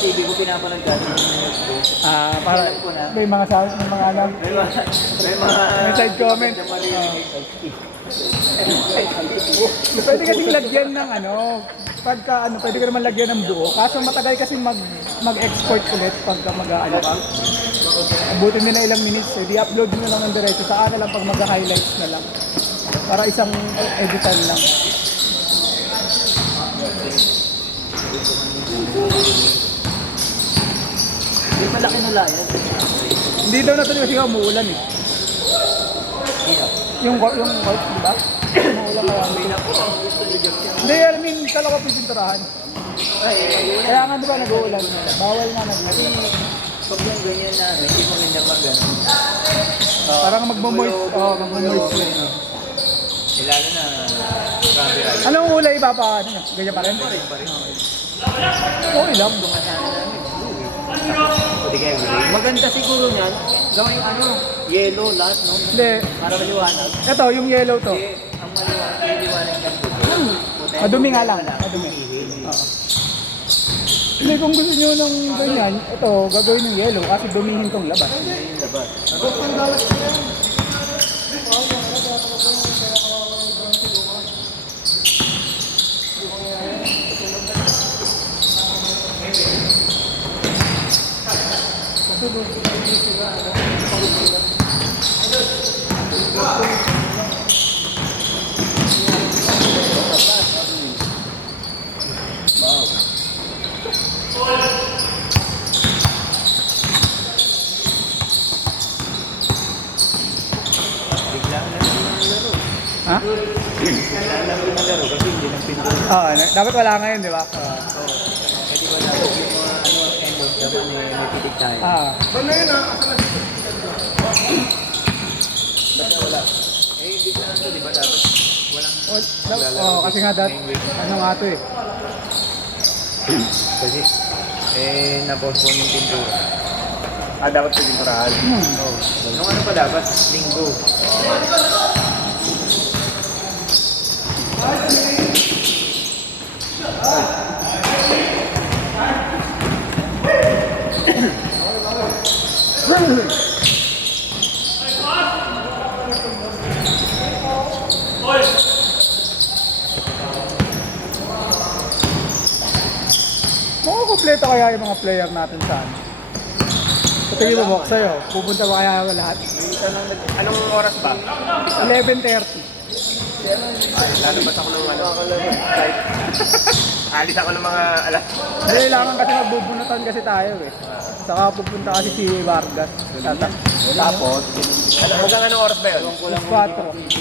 TV ko pinapanood dati. Para may mga sabi, may mga ano, may side comment. Pwede kasing lagyan ng ano, pagka ano, pwede ka naman lagyan ng buo. Kaso matagal kasi mag-export ulit pagka mag-ano ka. Abutin din na ilang minutes, di-upload mo lang ng diretso. Saka na lang pag mag-highlights na lang. Para isang editan lang. Hindi malaki na layan. Hindi daw natuloy kasi umuulan eh. Yung white, di ba? Umuulan kaya. Hindi, I mean, kala ko pipinturahan. Kaya nga di ba nag-uulan? Bawal nga nag-uulan. Pag yung ganyan na, hindi mo rin naman gano'n. Parang magmamoist. Oo, magmamoist yun. Lalo na camera. Anong ulay ba pa? Ano niya? Ganyan pa rin? Okay lang. Maganda siguro niyan. Gawing ano, yellow lahat, no? Hindi. Para maliwanag. Ito, yung yellow to. Ang maliwanag ng puto. Madumi nga lang. Madumi. Oo. Hindi, kung gusto nyo ng ganyan, ito, gagawin yung yellow kasi dumihin tong labas. Ha? Oo, dapat wala ngayon, di ba? Pwede ba natin yung mga end of the month may titig tayo? Ano yun Ba't wala? Hindi ko na di ba dapat walang kasi nga ano nga ito eh. kasi na-postpone yung pintura. Dapat sa pinturahan. Nung ano pa dapat? Linggo. Kompleto kaya yung mga player natin sa ano? Patingin mo sa'yo, pupunta ba kaya lahat? Anong oras ba? 11:30. Lalabas ako ng ano? Alis ako ng mga alas. Kailangan kasi magbubunutan kasi tayo eh. Saka pupunta kasi si Vargas. Tapos, Hanggang anong oras ba yun? alas 4.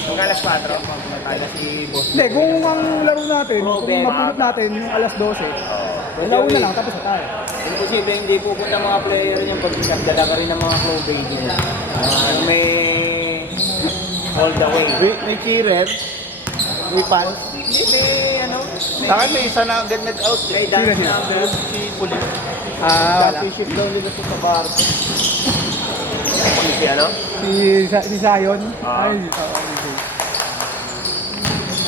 Hanggang alas 4? Tayo si boss. Hindi, kung ang laro natin, kung mabunot natin yung alas 12, alauna lang, tapos na tayo. Imposible hindi pupunta mga player niyan pag nagdala ka rin ng mga club baby niya. May all the way. May cheerer, may pants. Hindi, may ano? Sa akin may isa na agad nag-out. May dance Sino number. Si Pulit. Wala. Dati shift daw nila sa bar. Si ano? Si Zion. Ay,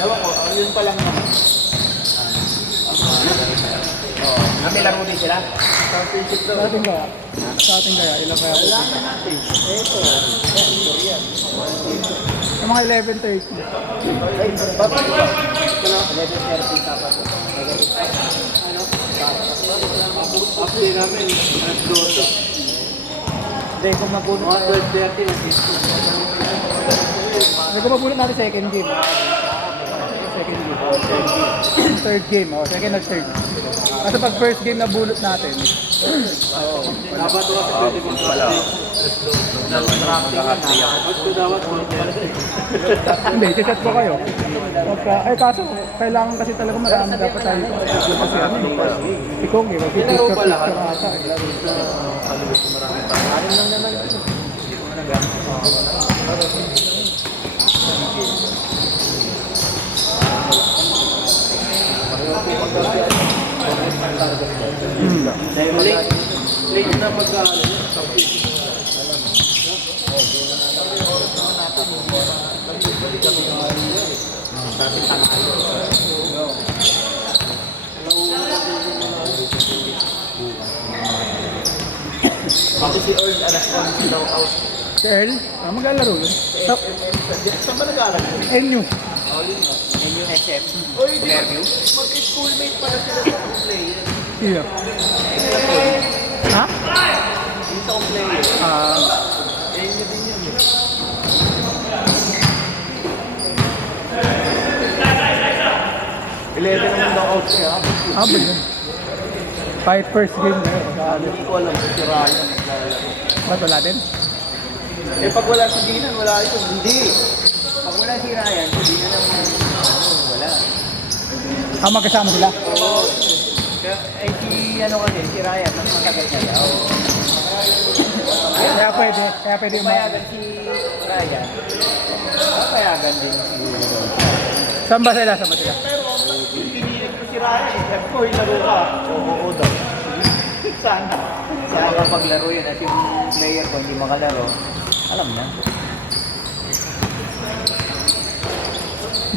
Ewan ko, yun pa lang naman. Kami laro din sila. sa ating kaya, ilan kaya? Kailangan natin. Ito. Yung mga 11:30. Ay, bakit ba? 11:30 dapat. Ano? Actually namin, nag-dosa. Hindi, kung mapuno ka 12:30 na dito. Kung mabunot natin second game. Second game. Third game. Second at third. Kasi pag first game na bulot natin, Dapat ko kasi pwede kong pala. hindi, sisat ko kayo. Kaso, kailangan kasi talaga marami dapat tayo. Kasi ano, ikaw nga, mag-picture ata. Anim lang naman. Late na pagka-ano. Pati si Earl, alas 11 daw out. Si Earl, maglalaro yun. Sa Saan ba nag-aaral? NU. Yun yung SM. Oy, di ba? Mag-schoolmate pala sila sa player. Iyo. Ha? Yung sa player. Eh, yun din yun. 11 naman daw out siya. Ba yun? Fight first game na yun. Hindi ko alam kung si Ryan naglalaro. Ba't wala din? Eh, pag wala si Dinan, wala ito. Hindi. Pag wala si Ryan, hindi na naman wala. Magkasama sila? Oo. Eh si ano kasi, si Ryan, mas matagal niya daw. Kaya pwede Papayagan si Ryan. Papayagan din siguro. Saan ba sila? Pero, pinili ko si Ryan. Sabi ko, laro ka. Oo daw. Sana. Sana kapag laro yun at yung player ko hindi makalaro, alam na.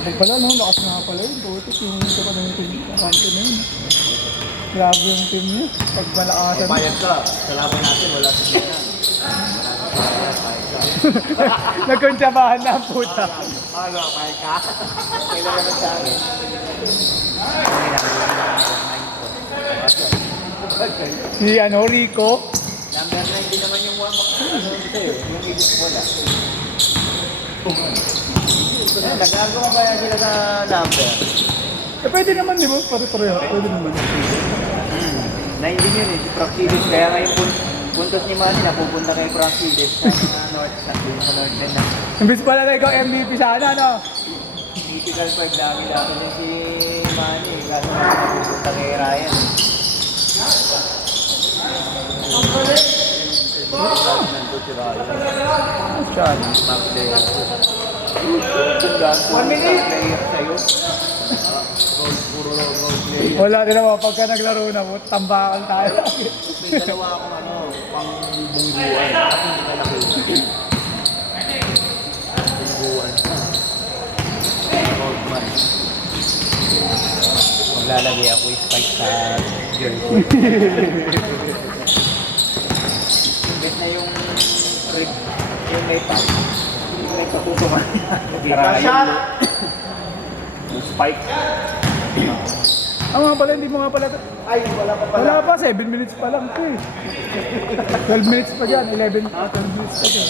Pag pala, no? Lakas nga pala yun. Butit yung ito pa ng team. Kakanto na yun. Grabe yung team niya. Pag malakasan. Payag ka. Sa laban natin, wala si Dinan. Nagkuntsabahan na ang puta. Ano, payag ka? Okay lang naman sa akin. Si Rico. Number 9 din naman yung one ito eh. Yung ibig ko wala. Nag-agawa ba yan sila sa number? Pwede naman, di ba? Pare-pareho. Pwede naman. 9 din yun eh, si Praxidis. Kaya nga yung puntos ni Manny napupunta kay Praxidis sa North, sa North End na. Imbis pala na ikaw MVP sana, no? Typical 5 dami-dami din si Manny. Kaso napupunta kay Ryan. Nandito si Ryan. Saan? Top player. 1 minute! Player sa'yo. Puro road player. Wala din naman. Pagka naglaro na mo, tambakan tayo. May dalawa akong pang bungguan. At hindi na laki. Bungguan. Roadman. Maglalagay ako spike sa jersey. Imbes na yung rib, yung may top. Yung may katutuman. Shot! Yung spike. Nga pala, hindi mo nga pala. Ay, wala pa pala. Wala pa, 7 minutes pa lang ito eh. 12 minutes pa dyan, 11, 12 minutes pa dyan.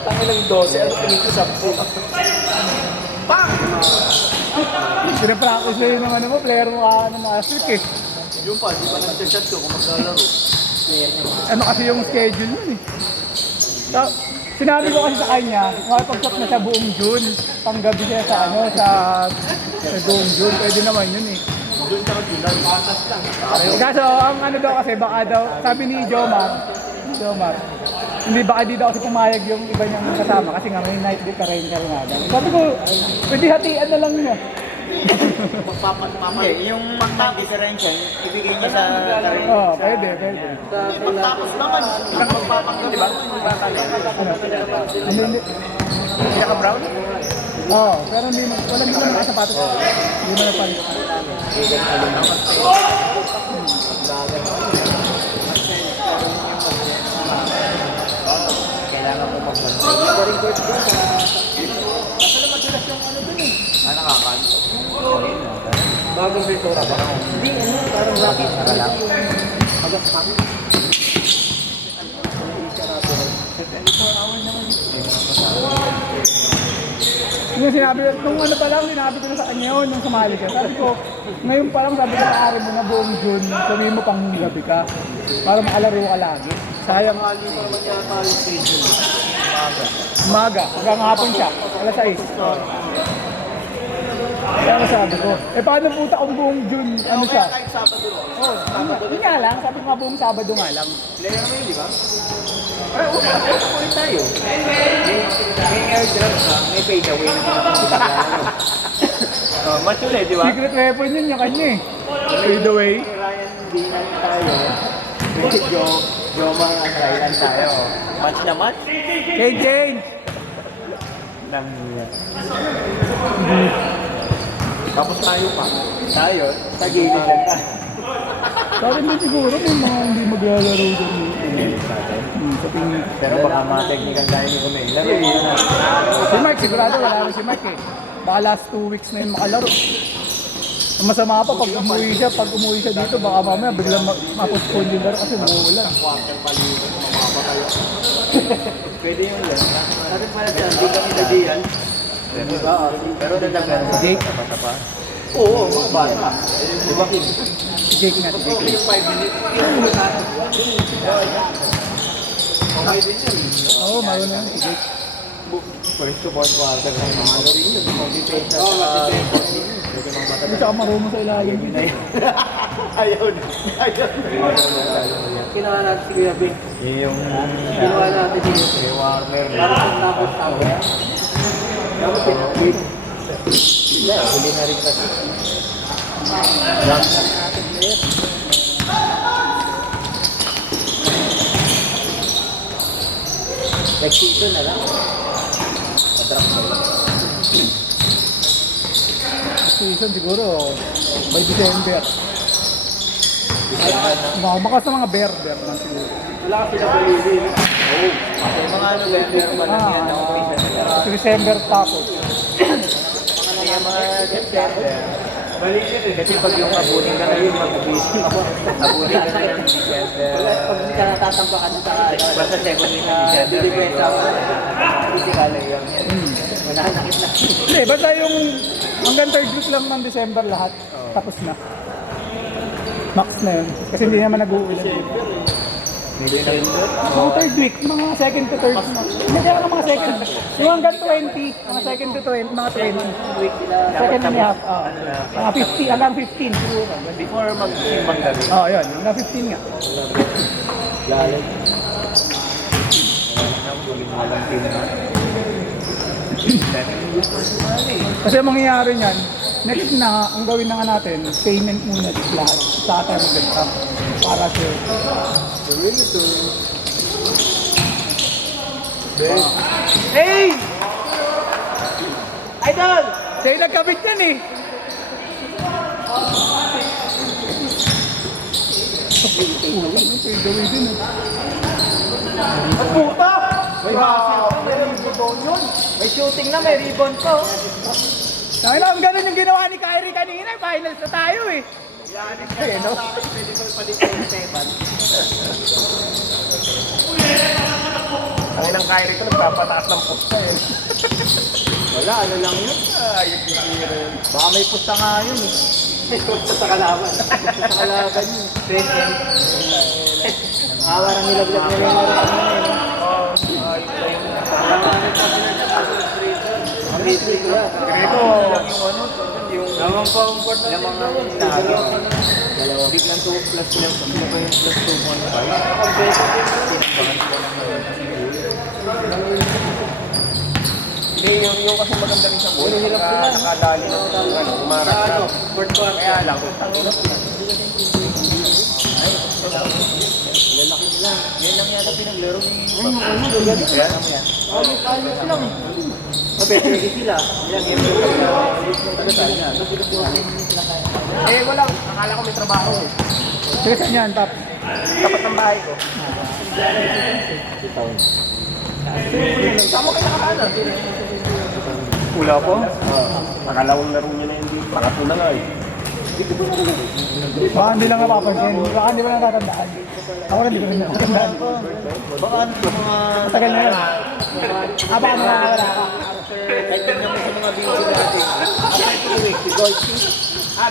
Tangi ng 12. Ano pinito sa 10? Bang! Pinapractice na yun ng ano mo, player mo ka ng Mastric eh. Yung pa, di ba nag-chat ko kung maglalaro? Ano kasi yung schedule yun eh. Sinabi ko kasi sa kanya, makapag-shop na siya buong June. Panggabi siya sa buong June. Pwede naman yun eh. Doon sa July, patas lang. Kaso ang ano daw kasi, baka daw, sabi ni Jomar, hindi baka di daw kasi pumayag yung iba niyang kasama kasi nga may night differential nga daw. Sabi ko, pwede hatian na lang niya. Hindi, yung time differential, ibigay niya sa karin. Oo, pwede. Pagtapos naman, magpapanggap, di ba? Di ba kali? Ano, hindi. Pinaka-brown? Oo, pero hindi naman nakasapatos. Hindi naman napalit. Kailangan mo mag-bantay. Nag-record ko sa... Kaso na madulas yung ano dun eh. Nakakanto. Bagong Victoria ba? Hindi, parang rocket. Para lang. Magaspak. 24 hours naman. Yung sinabi, nung ano pa lang, sinabi ko na sa kanya yun, nung sumali siya. Sabi ko, ngayon pa lang sabi ko sa ari mo na buong June, sabihin mo pang gabi ka. Para makalaro ka lagi. Sayang. Mahali pa naman yata yung schedule. Umaga, hanggang hapon siya, alas 6. Kaya sabi ko, paano puta kung buong June, ano siya? Kahit Sabado rin. Yun nga lang, sabi ko nga buong Sabado nga lang. Player mo yun, di ba? Ulit tayo. May airdrop ka, may fade away na pinapaglalaro. Match ulit, di ba? Secret weapon yun yung kanya eh. Fade away. Kay Ryan, hindi na tayo. Medyo, Joma, Thailand tayo. Match na match. Change! Nang Tapos tayo pa. tayo, tagilid lang tayo. Sa akin din siguro may mga hindi maglalaro dyan. Sa tingin. Pero baka mga technical dahil hindi ko may laro. Si Mark, sigurado wala rin si Mark eh. Baka last 2 weeks na yun makalaro. Ang masama pa, pag umuwi siya dito, baka mamaya biglang ma-postpone yung laro kasi mauulan. Pwede yung lang. Sabi pala siya, hindi kami na diyan. Pero nadagan sa Jake? tapa. Oo, mga bata. Di ba, King? Si Jake nga, si Jake. Yung 5 minutes. Okay din yun. Oo, marunong si Jake. First to fourth quarter ng mga ano rin yun. Mag-defense na Hindi siya marunong sa ilalim. Ayaw na. Kinawa natin si Kuya Bing. Yung kinawa natin si Warner. Parang tapos tao. Dapat pinag-big. Sila, huli na rin kasi. Jump na rin natin player. Next season na lang. Padrap na lang. Season siguro by December. Baka sa mga bear lang siguro. Wala ka pinapalili. Oo. Okay, mga ano, better pa lang yan. Sa December tapos. Kaya mga September. Balik yun eh. Kasi pag yung abunin ka na yun, mag-busy ako. Abunin ka na yung December. Pag hindi ka natatampakan sa basta second week na December. Hindi ko yung physical yun. Mananakit na. Hindi, basta yung hanggang 3rd week lang ng December lahat. Tapos na. Max na yun. Kasi hindi naman nag-uulan. December? Mga 3rd week, mga 2nd to 3rd. Hindi kaya mga 2nd. Yung hanggang 20, mga 2nd to 20, mga 20. Week sila. Second and a half, mga 50, hanggang 15 siguro. Before mag-simbang gabi. Oo, yun, hanggang 15 nga. Lalag. Walang team na. Kasi ang mangyayari niyan, next na, ang gawin na nga natin, payment muna lahat. Sa tayo mag-ganda. Para sa... Hey! Idol! Sa'yo nagkabit yan eh! Gawin din eh. Puta! May ribbon yun. May shooting na, may ribbon ko. Dahil lang, ganun yung ginawa ni Kyrie kanina, finals na tayo eh. Eh, no? Pwede ko palit yung Esteban. Ang inang Kyrie ko nagpapataas ng pusta eh. Wala, ano lang yun. Yung titira yun. Baka may pusta nga yun eh. May pusta sa kalaban. Pusta sa kalaban yun. Present. Nakawarang nilaglag na lang yung ano na yun. Ang retweet ko. Grito. Yung lamang comfort na lamang lagi. Dalawang big lang 2 plus lang. Sino pa yung plus 2.5? Hindi, yung kasi maganda rin sa buhay. Hirap sila. Nakadali na umarak na. Court ko. Kaya lang. Lalaki nila. Yan lang yata pinaglaro ni Pagkakas. Yan? Ayos lang. Mabete sila. Yan yung pagkakasal na. Eh, wala. Akala ko may trabaho eh. Sige saan yan, Tap? Tapat ng bahay ko. Sama kayo nakakana. Pula po? Nakalawang laro niya na hindi. Makapula nga eh. Baka hindi lang napapansin. Baka hindi mo lang natatandaan. Ako rin hindi ko rin natatandaan. Baka ano sa mga... Matagal na yun. Baka nakakawala ka. Kahit din naman sa mga video natin. After 2 weeks, si Goldsy.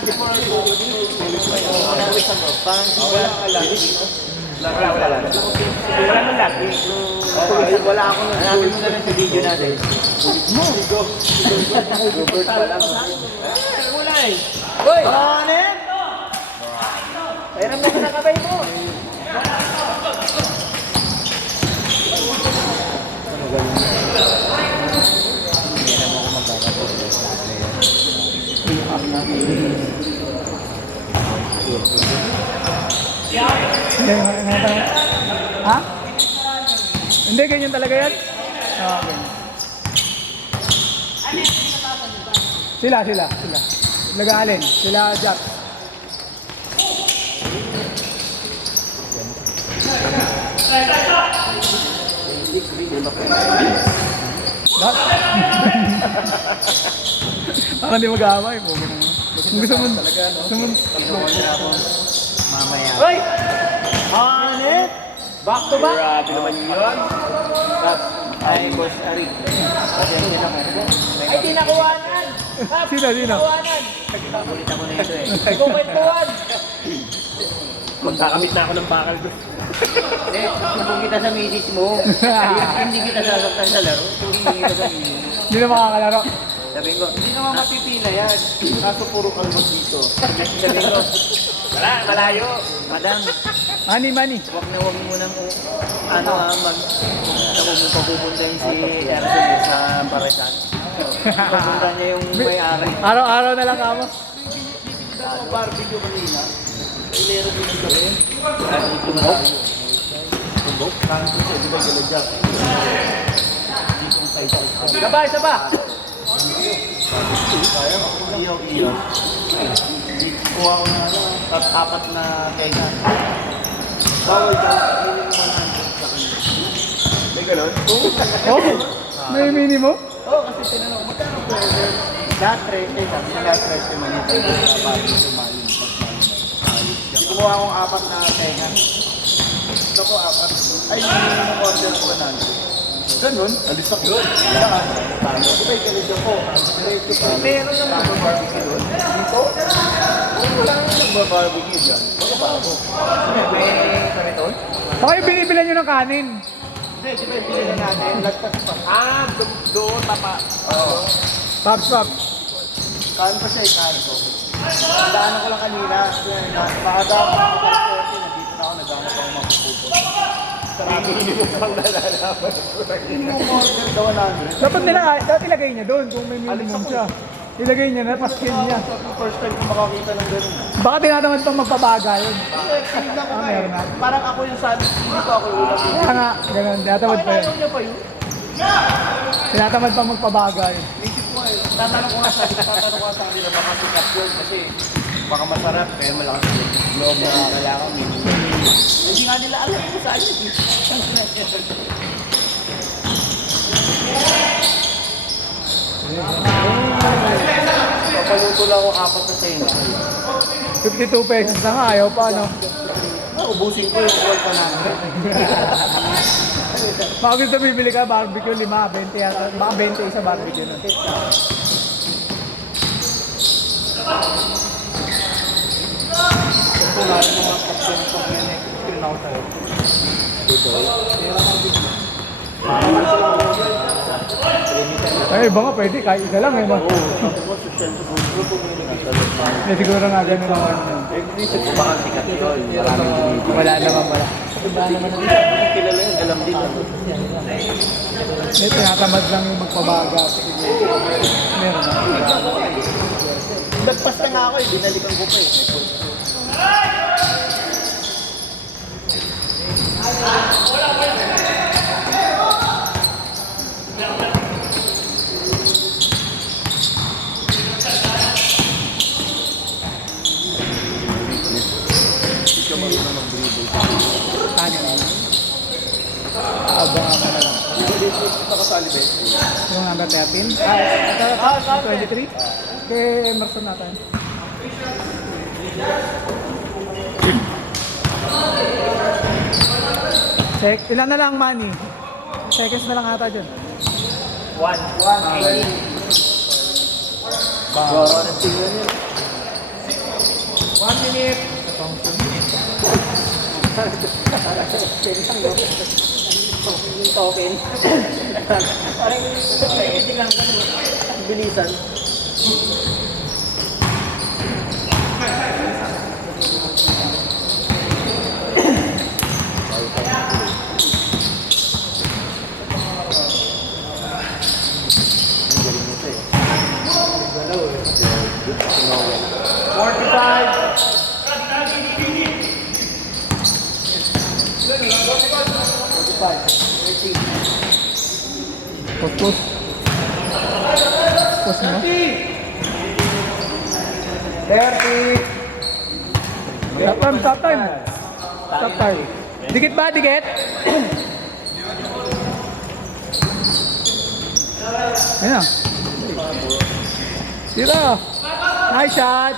Before 2 weeks. Parang wala ka lang. Wala. Wala nang lagi. Wala ako nun. Hanapin mo na lang sa video natin. Robert pa lang. Wala eh. Hoy! Ano yan? Pairam mo na kabay mo. Ha? Hindi, ganyan talaga yan? Ganyan. Sila. Nag-aalin. Sila Jack. Baka hindi mag-aaway po. Kung gusto mo, gusto mo, Kinukontra ako mamaya. Hoy! Hanep! Back to back! Grabe naman yun. Ay, Boss Ari. Pasensya na po. Ay, tinakuhanan! sino? Tinakuhanan! Ulit ako na ito eh. Kumentuhan! Magkakamit na ako ng bakal doon. Eh, kung kita sa misis mo, hindi kita sasaktan sa laro. Kung hindi kita sa misis mo. Hindi na makakalaro. Sabi ko, hindi naman mapipila yan. Kaso puro kalmot dito. Sabi ko, Wala, malayo. Madam, Money. wag na wag mo nang papupuntahin si Erson sa Paresan. Papunta niya yung may-ari. Araw-araw na lang kamo. Barbecue kanina. Ilero din yung gabi. Tumatay. Tumbok? Kanto siya, di ba galagyak? Sabay, sabay! Kaya ako iyaw-iyaw. Kuha ko na apat na tenga. Bawal ka, hindi mo 100 sa kanya. May ganon? Oh, may minimum? Oo, kasi tinanong, magkano po order? Lahat 30, sabi niya lahat 30 manito. Bago sumayin, mas mayin. Kumuha akong apat na tenga. Ito ko apat. Ay, minimum order ko 100. Ganun? Alis ako doon. Lahat. Tama. Ito yung galit ako. Meron na magbabarbecue doon. Dito? Wala nang magbabarbecue dyan. Bago. May kaniton? Baka yung binibilan nyo ng kanin. Hindi, di ba yung bilhin natin? Lagpas pa. Doon, tapa. Oo. Pops. Kain pa siya, kain ko. Daanan ko lang kanina. Baka dapat ako sa restaurant, nandito na ako, naghanap ako mapuputo. Sarado hindi mo pang nalalaman. Minimum order daw 100. Dapat ilagay niya doon kung may minimum siya. Ilagay niya na, paskin niya. First time ko makakita ng ganun. Baka tinatamad pang magpabaga yun. Tignan ko nga eh. meron na. Parang ako yung sabi, hindi ko ako yung ulam. Kaya nga, ganun, tinatamad pa yun. Ayaw niya pa yun. Tinatamad pang magpabaga yun. Isip ko eh. Tatanong ko nga sa kanila baka sikat yun kasi baka masarap kaya malakas yung loob na kailangan. Hindi nga nila alam kung saan yun. Papaluto lang ako apat na tenga. 52 pesos na nga, ayaw pa, no? Ubusin ko yung wall pa namin. Baka gusto bibili ka, barbecue 5, 20 yata. Baka 20 isa barbecue nun. Ito nga yung mga kapsyon pag yan ako tayo. Ay, iba nga pwede, kahit isa lang eh. No? Eh, siguro nga ganun naman yun. Baka sikat yun. Maraming dumito. Wala naman. Kilala yun, alam din. Eh, tinatamad lang yung magpabaga. Meron na. Nagpas na nga ako eh, binalikan ko pa eh. Kanya na yun. Abangan mo na lang. Nakasali ba eh? Yung number 13? Ito, 23? Kay Emerson natin. Ilan na lang, Manny? Seconds na lang ata dyan. 1. Goro ng tingnan yun. 1 minute. Yung token. Parang hindi lang ganun. Bilisan. Pos. Pos mo? 30. Stop time. Dikit ba? Dikit? Ayun na. Tira. Nice shot.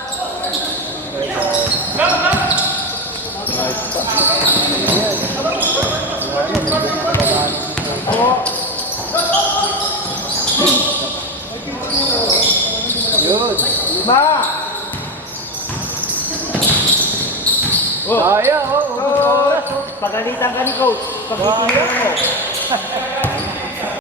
Yun. Lima! Sayang, oh. Pagalitan ka ni coach. Pag-itingan mo.